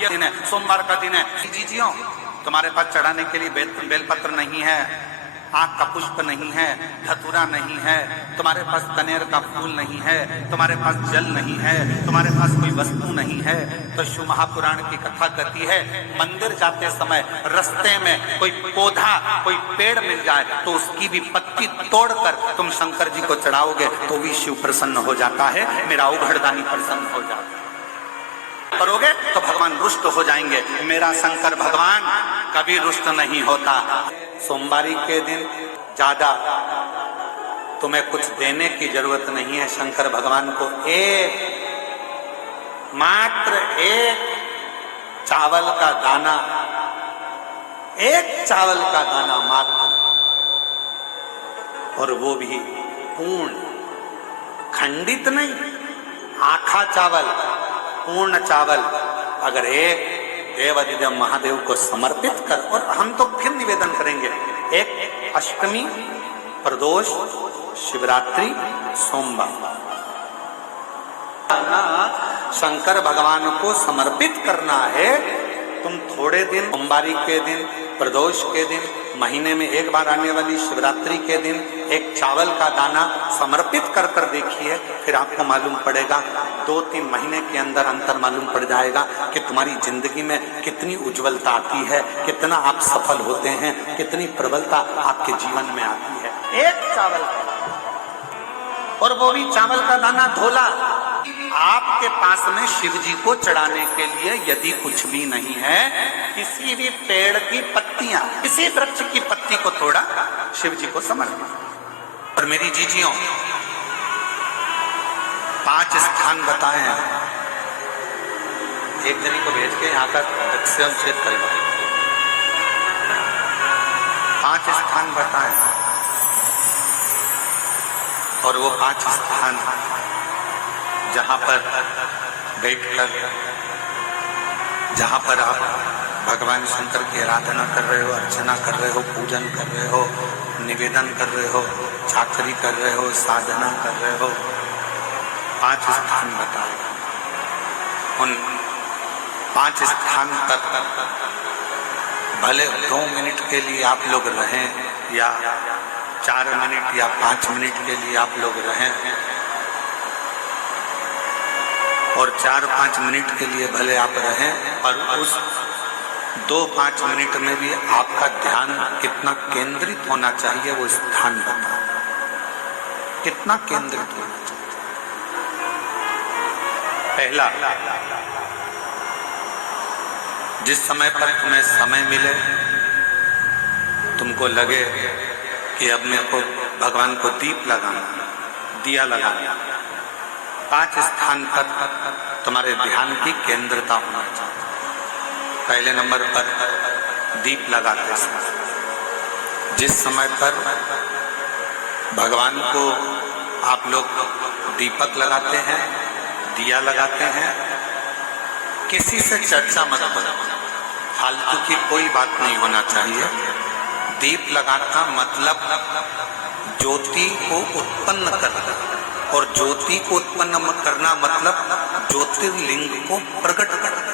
ये दिन है, सोमवार का दिन है, जीजियो तुम्हारे पास चढ़ाने के लिए बेलपत्र नहीं है, आँख का पुष्प नहीं है, धतूरा नहीं है, तुम्हारे पास कनेर का फूल नहीं है, तुम्हारे पास जल नहीं है, तुम्हारे पास कोई वस्तु नहीं है, तो शिव महापुराण की कथा कहती है मंदिर जाते समय रास्ते में कोई पौधा कोई पेड़ मिल जाए तो उसकी भी पत्ती तोड़कर तुम शंकर जी को चढ़ाओगे तो भी शिव प्रसन्न हो जाता है, मेरा उघड़दानी प्रसन्न हो जाता है। करोगे तो भगवान रुष्ट हो जाएंगे, मेरा शंकर भगवान कभी रुष्ट नहीं होता। सोमवारी के दिन ज्यादा तुम्हें कुछ देने की जरूरत नहीं है, शंकर भगवान को मात्र एक चावल का दाना, एक चावल का दाना मात्र, और वो भी पूर्ण, खंडित नहीं, आखा चावल, पूर्ण चावल अगर एक देवाधिदेव महादेव को समर्पित कर, और हम तो फिर निवेदन करेंगे, एक अष्टमी, प्रदोष, शिवरात्रि, सोमवार शंकर भगवान को समर्पित करना है। तुम थोड़े दिन सोमवारी के दिन, प्रदोष के दिन, महीने में एक बार आने वाली शिवरात्रि के दिन एक चावल का दाना समर्पित कर कर देखिए, फिर आपको मालूम पड़ेगा, 2-3 महीने के अंदर अंतर मालूम पड़ जाएगा कि तुम्हारी जिंदगी में कितनी उज्जवलता आती है, कितना आप सफल होते हैं, कितनी प्रबलता आपके जीवन में आती है। एक चावल, और वो भी चावल का दाना धोला। आपके पास में शिव जी को चढ़ाने के लिए यदि कुछ भी नहीं है, किसी भी पेड़ की पत्तियां, किसी वृक्ष की पत्ती को तोड़ा, शिव जी को समर्पित। और मेरी जीजियों 5 स्थान बताए हैं, एक जनी को भेज के यहाँ का उच्छेद करेगा। 5 स्थान बताए, और वो 5 स्थान जहां पर बैठकर, जहां पर आप भगवान शंकर की आराधना कर रहे हो, अर्चना कर रहे हो, पूजन कर रहे हो, निवेदन कर रहे हो, चाकरी कर रहे हो, साधना कर रहे हो, 5 स्थान बताए। उन 5 स्थान पर भले 2 मिनट के लिए आप लोग रहें, या 4 मिनट या 5 मिनट के लिए आप लोग रहें, और 4-5 मिनट के लिए भले आप रहें, और उस 2-5 मिनट में भी आपका ध्यान कितना केंद्रित होना चाहिए, वो स्थान बताओ, कितना केंद्रित होना चाहिए। पहला, जिस समय पर तुम्हें समय मिले, तुमको लगे कि अब मेरे को भगवान को दीप लगाना, दिया लगाना, 5 स्थान पर तुम्हारे ध्यान की केंद्रता होना चाहिए। पहले नंबर पर दीप लगाते समय, जिस समय पर भगवान को आप लोग दीपक लगाते हैं, दिया लगाते हैं, किसी से चर्चा मत करो, फालतू की कोई बात नहीं होना चाहिए। दीप लगाना मतलब ज्योति को उत्पन्न करना, और ज्योति को उत्पन्न करना मतलब ज्योतिर्लिंग को प्रकट करना।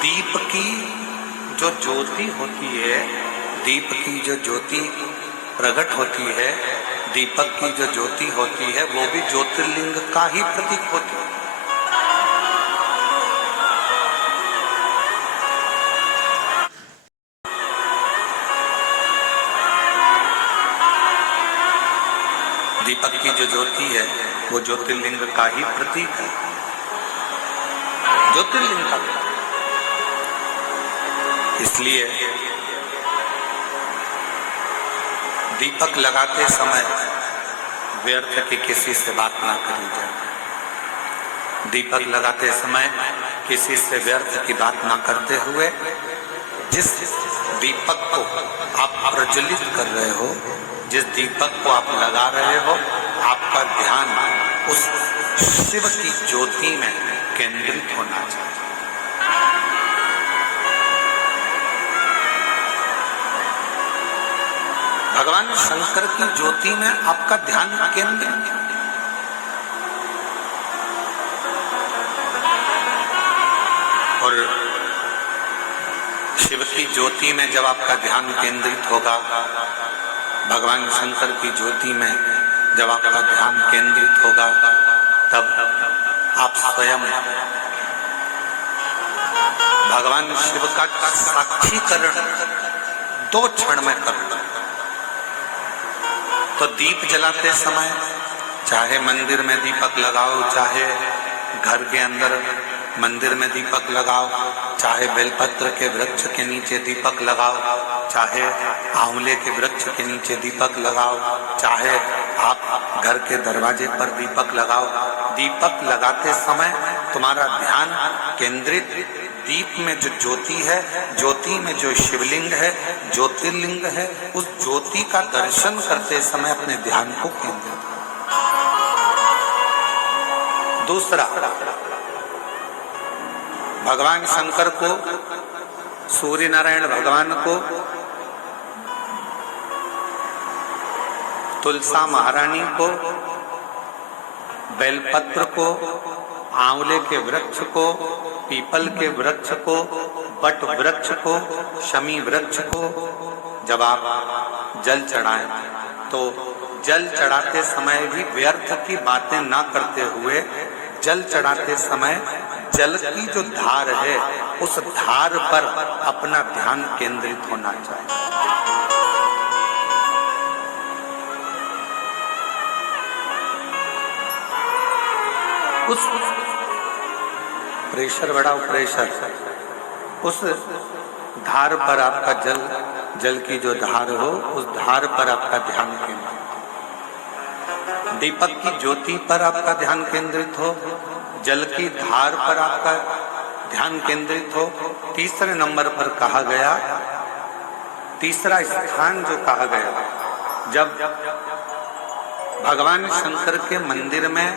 दीप की जो ज्योति होती है, दीप की जो ज्योति प्रकट होती है, दीपक की जो ज्योति होती है, वो भी ज्योतिर्लिंग का ही प्रतीक होती है। दीपक की जो ज्योति है वो ज्योतिर्लिंग का ही प्रतीक है, ज्योतिर्लिंग का। इसलिए दीपक लगाते समय व्यर्थ की किसी से बात ना करी जाए। दीपक लगाते समय किसी से व्यर्थ की बात ना करते हुए, जिस दीपक को आप प्रज्वलित कर रहे हो, जिस दीपक को आप लगा रहे हो, आपका ध्यान उस शिव की ज्योति में केंद्रित होना चाहिए। भगवान शंकर की ज्योति में आपका ध्यान केंद्रित। और शिव की ज्योति में जब आपका ध्यान केंद्रित होगा, भगवान शंकर की ज्योति में जब आपका ध्यान केंद्रित होगा, तब आप स्वयं भगवान शिव का साक्षीकरण 2 क्षण में कर लो। तो दीप जलाते समय चाहे मंदिर में दीपक लगाओ, चाहे घर के अंदर मंदिर में दीपक लगाओ, चाहे बेलपत्र के वृक्ष के नीचे दीपक लगाओ, चाहे आंवले के वृक्ष के नीचे दीपक लगाओ, चाहे आप घर के दरवाजे पर दीपक लगाओ। दीपक लगाते समय तुम्हारा ध्यान केंद्रित दीप में जो ज्योति है, ज्योति में जो शिवलिंग है, ज्योतिर्लिंग है, उस ज्योति का दर्शन करते समय अपने ध्यान को केंद्रित। दूसरा, भगवान शंकर को, सूर्य नारायण भगवान को, तुलसा महारानी को, बेलपत्र को, आंवले के वृक्ष को, पीपल के वृक्ष को, बट वृक्ष को, शमी वृक्ष को जब आप जल चढ़ाएं, तो जल चढ़ाते समय भी व्यर्थ की बातें ना करते हुए, जल चढ़ाते समय जल की जो धार है, उस धार पर अपना ध्यान केंद्रित होना चाहिए। उस प्रेशर बढ़ाओ, प्रेशर, उस धार पर आपका जल की जो धार हो, उस धार पर आपका ध्यान केंद्रित। दीपक की ज्योति पर आपका ध्यान केंद्रित हो, जल की धार पर आपका ध्यान केंद्रित हो। तीसरे नंबर पर कहा गया, तीसरा स्थान जो कहा गया, जब भगवान शंकर के मंदिर में,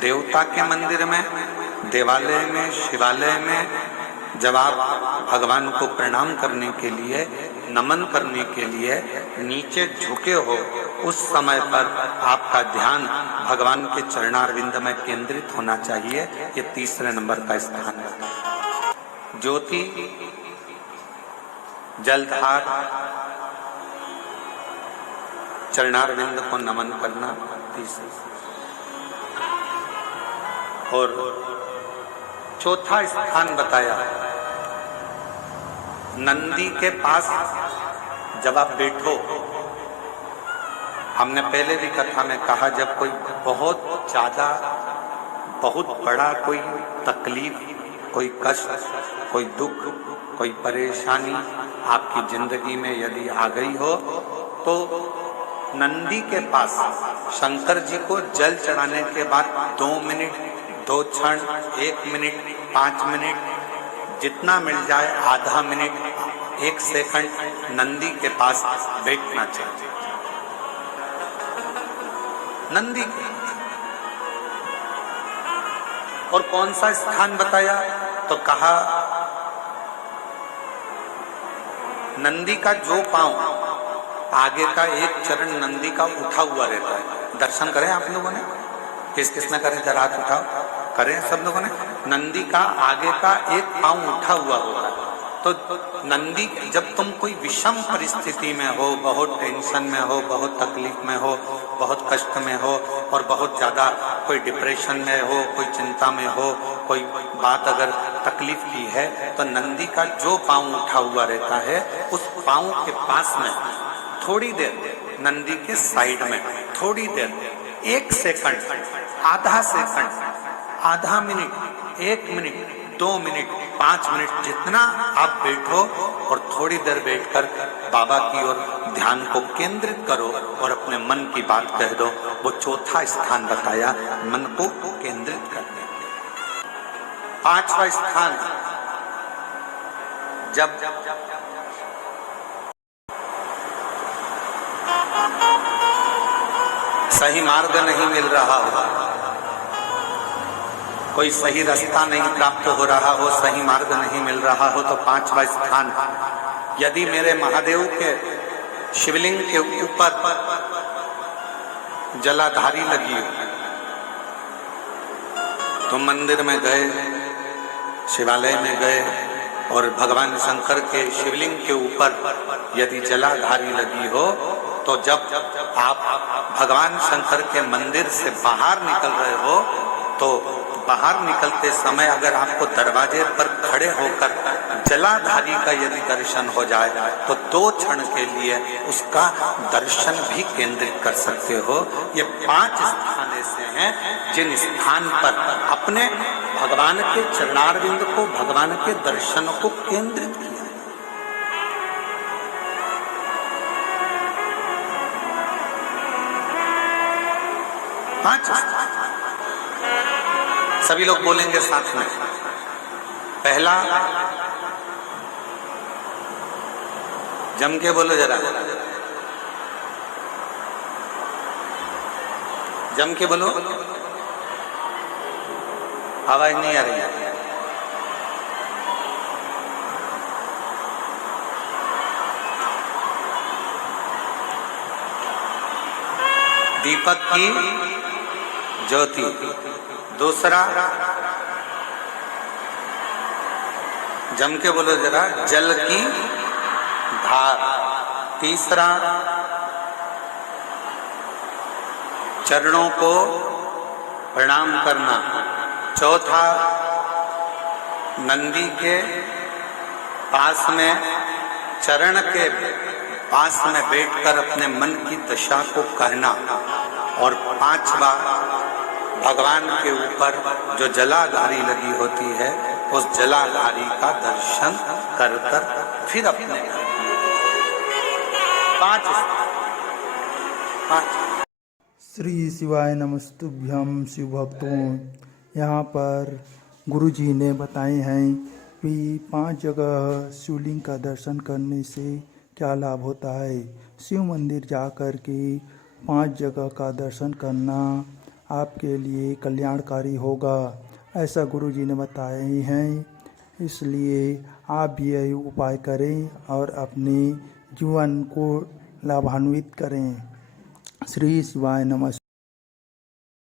देवता के मंदिर में, देवालय में, शिवालय में जब आप भगवान को प्रणाम करने के लिए, नमन करने के लिए नीचे झुके हो, उस समय पर आपका ध्यान भगवान के चरणारविंद में केंद्रित होना चाहिए। ये तीसरे नंबर का स्थान है। ज्योति, जलधार, चरणारविंद को नमन करना तीसरा। और चौथा स्थान बताया, नंदी के पास जब आप बैठो। हमने पहले भी कथा में कहा, जब कोई बहुत ज्यादा, बहुत बड़ा कोई तकलीफ, कोई कष्ट, कोई दुख, कोई परेशानी आपकी जिंदगी में यदि आ गई हो, तो नंदी के पास शंकर जी को जल चढ़ाने के बाद 2 मिनट, 2 क्षण, 1 मिनट, 5 मिनट, जितना मिल जाए, आधा मिनट, 1 सेकंड नंदी के पास बैठना चाहिए। नंदी के। और कौन सा स्थान बताया? तो कहा नंदी का जो पांव, आगे का एक चरण नंदी का उठा हुआ रहता है। दर्शन करें आप लोगों ने? किस किस ने करें? जरा हाथ उठाओ, करें सब लोगों ने। नंदी का आगे का एक पांव उठा हुआ होता है। तो नंदी, जब तुम कोई विषम परिस्थिति में हो, बहुत टेंशन में हो, बहुत तकलीफ में हो, बहुत कष्ट में हो, और बहुत ज्यादा कोई डिप्रेशन में हो, कोई चिंता में हो, कोई बात अगर तकलीफ की है, तो नंदी का जो पांव उठा हुआ रहता है, उस पांव के पास में थोड़ी देर, नंदी के साइड में थोड़ी देर, 1 सेकंड, आधा सेकंड, आधा मिनट, 1 मिनट, 2 मिनट, 5 मिनट, जितना आप बैठो और थोड़ी देर बैठकर बाबा की ओर ध्यान को केंद्रित करो और अपने मन की बात कह दो। वो चौथा स्थान बताया, मन को केंद्रित करने। 5वां स्थान, जब सही मार्ग नहीं मिल रहा हो, कोई सही रास्ता नहीं प्राप्त हो रहा हो, सही मार्ग नहीं मिल रहा हो, तो 5वां स्थान, यदि मेरे महादेव के शिवलिंग के ऊपर जलाधारी लगी हो, तो मंदिर में गए, शिवालय में गए और भगवान शंकर के शिवलिंग के ऊपर यदि जलाधारी लगी हो, तो जब आप भगवान शंकर के मंदिर से बाहर निकल रहे हो, तो बाहर निकलते समय अगर आपको दरवाजे पर खड़े होकर जलाधारी का यदि दर्शन हो जाए, तो 2 क्षण के लिए उसका दर्शन भी केंद्रित कर सकते हो। ये 5 स्थान ऐसे हैं जिन स्थान पर अपने भगवान के चरणारविंद को, भगवान के दर्शन को केंद्रित किया। सभी लोग बोलेंगे साथ में। पहला, जम के बोलो जरा, जम के बोलो, आवाज नहीं आ रही है। दीपक की ज्योति। दूसरा, जम के बोलो जरा, जल की धार। तीसरा, चरणों को प्रणाम करना। चौथा, नंदी के पास में, चरण के पास में बैठकर अपने मन की दशा को कहना। और 5वां, भगवान के ऊपर जो जलाधारी लगी होती है, उस जलाधारी का दर्शन कर कर फिर अपने 5 श्री शिवाय नमस्तुभ्यं शिव भक्तों। यहाँ पर गुरुजी ने बताए हैं कि 5 जगह शिवलिंग का दर्शन करने से क्या लाभ होता है। शिव मंदिर जाकर के 5 जगह का दर्शन करना आपके लिए कल्याणकारी होगा, ऐसा गुरुजी ने बताए हैं। इसलिए आप भी यही उपाय करें और अपने जीवन को लाभान्वित करें। श्री शिवाय नमस्ते।